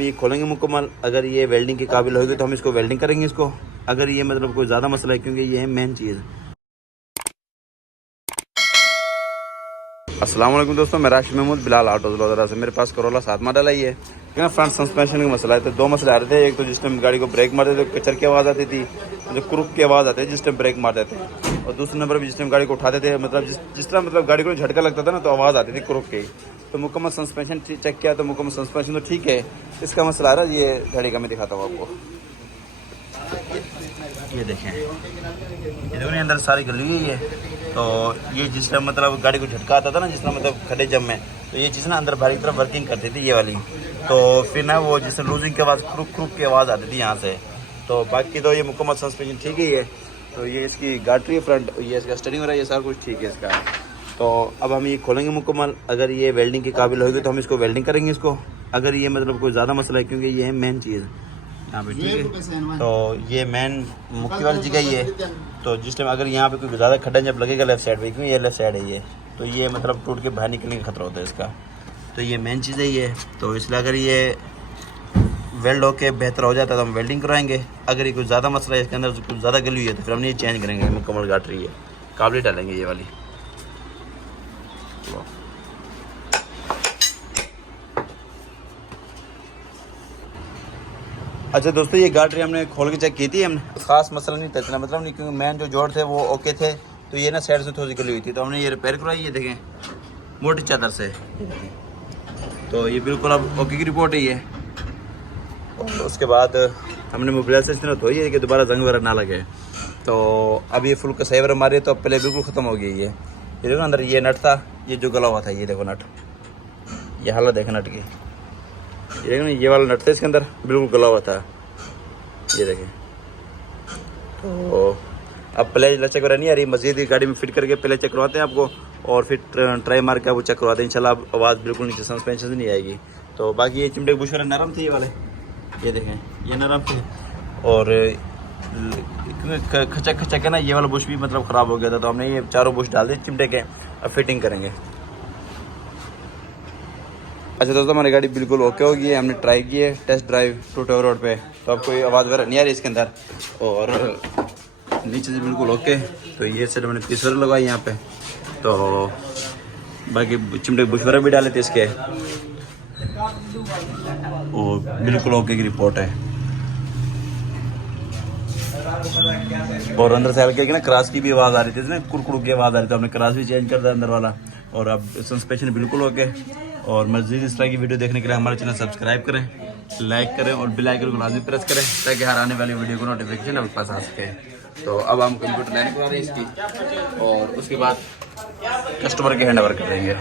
ये खोलेंगे मुकम्मल। अगर ये वेल्डिंग के काबिल होगी तो हम इसको वेल्डिंग करेंगे इसको। अगर ये मतलब कोई ज़्यादा मसला है, क्योंकि ये है मेन चीज़। अस्सलाम वालेकुम दोस्तों, मैं राशिद महमूद बिलाल ऑटो ज़रा से। मेरे पास करोला 7 मॉडल है। ये फ्रंट सस्पेंशन का मसला है। तो दो मसले आ रहे थे। एक तो जिस टाइम गाड़ी को ब्रेक मारते थे कचर की आवाज़ आती थी, जो क्रुक की आवाज़ आती है जिस टाइम ब्रेक मारते थे। और दूसरे नंबर पर जिस टाइम गाड़ी को उठाते थे, मतलब जिस तरह मतलब गाड़ी को झटका लगता था ना, तो आवाज़ आती थी क्रुक की। तो मुकम्मल सस्पेंशन चेक किया तो मुकम्मल सस्पेंशन तो ठीक है। इसका मसला आ रहा है ये गाड़ी का, मैं दिखाता हूँ आपको। ये देखें, ये देखो अंदर सारी गली हुई है। तो ये जिस टाइम मतलब गाड़ी को झटका आता था ना, जिस तरह मतलब खड्डे जम में, तो ये चीज़ ना अंदर बाहर की तरफ वर्किंग करती थी ये वाली। तो फिर ना वो जिससे लूजिंग की आवाज़, क्रुक क्रुक की आवाज़ आती थी यहाँ से। तो बाकी तो ये मुकम्मल सस्पेंशन ठीक ही है। तो ये इसकी गाड़ी है फ्रंट, ये इसका स्टीयरिंग हो रहा है, ये सारा कुछ ठीक है इसका। तो अब हम ये खोलेंगे मुकम्मल। अगर ये वेल्डिंग के काबिल होगी तो हम इसको वेल्डिंग करेंगे इसको। अगर ये मतलब कोई ज़्यादा मसला है, क्योंकि ये है मेन चीज़ यहाँ पे, ठीक है। तो ये मेन मुक्की वाली जगह ही है। तो जिस टाइम अगर यहाँ पे कोई ज़्यादा खड्डा जब लगेगा लेफ्ट साइड पे, क्योंकि ये लेफ्ट साइड है ये, तो ये मतलब टूट के बाहर निकलने का खतरा होता है इसका। तो ये मेन चीज़ है ये। तो इसलिए अगर ये वेल्ड होके बेहतर हो जाता है तो हम वेल्डिंग कराएंगे। अगर ये कुछ ज़्यादा मसला है, इसके अंदर कुछ ज़्यादा गली हुई है, तो फिर हम ये चेंज करेंगे, मुकम्मल गाट रही है, काबली डालेंगे ये वाली। अच्छा दोस्तों, ये गाड़ी हमने खोल के चेक की थी। हमने खास मसला नहीं था, इतना मतलब नहीं, क्योंकि मेन जो जोड़ थे वो ओके थे। तो ये ना साइड से थोड़ी गली हुई थी, तो हमने ये रिपेयर करवाई। ये देखें मोटी चादर से। तो ये बिल्कुल अब ओके की रिपोर्ट है ये। और उसके बाद हमने मोबाइल से इतना धोई है कि दोबारा जंग वगैरह ना लगे। तो अब ये फुल का सेवर हमारे तो पहले बिल्कुल ख़त्म हो गई ये देखो अंदर ये नट था, ये जो गला हुआ था, ये देखो नट, ये हालत देखो नट की। ये देखो ना, ये वाला नट था इसके अंदर बिल्कुल गला हुआ था, ये देखें। तो अब प्ले लचक वगैरह नहीं आ रही। मज़ीद गाड़ी में फिट करके पहले चेक करवाते हैं आपको, और फिर ट्राई मार के वो चेक करवाते हैं। इंशाल्लाह अब आवाज़ बिल्कुल नीचे सस्पेंशन से नहीं आएगी। तो बाकी ये चिमटे बुश वगैरह नरम थे ये वाले, ये देखें ये नरम थे। और खचक खचक है ना, ये वाला बुश भी मतलब ख़राब हो गया था। तो हमने ये चारों बुश डाल दिए चिमटे के। अब फिटिंग करेंगे। अच्छा दोस्तों, हमारी गाड़ी बिल्कुल ओके हो गई है। हमने ट्राई की है टेस्ट ड्राइव टूटे रोड पे, तो अब कोई आवाज़ वगैरह नहीं आ रही इसके अंदर, और नीचे से बिल्कुल ओके। तो ये सेट मैंने तीसरा लगाई यहाँ पे। तो बाकी चिमटे बुश वगैरह भी डाले थे इसके, और बिल्कुल ओके की रिपोर्ट है। और अंदर से हल्के ना क्रॉस की भी आवाज़ आ रही थी, इसमें कुड़कुड़ की आवाज़ आ रही थी। हमने क्रॉस भी चेंज कर दिया अंदर वाला, और अब सस्पेंशन बिल्कुल ओके। और मज़ीद इस तरह की वीडियो देखने के लिए हमारे चैनल सब्सक्राइब करें, लाइक करें और बेल आइकन को लाजमी प्रेस करें, ताकि हर आने वाली वीडियो को नोटिफिकेशन आपके पास आ सके। तो अब हम कंप्यूटर लाइन करा रहे हैं इसकी, और उसके बाद कस्टमर के हैंड ओवर करेंगे।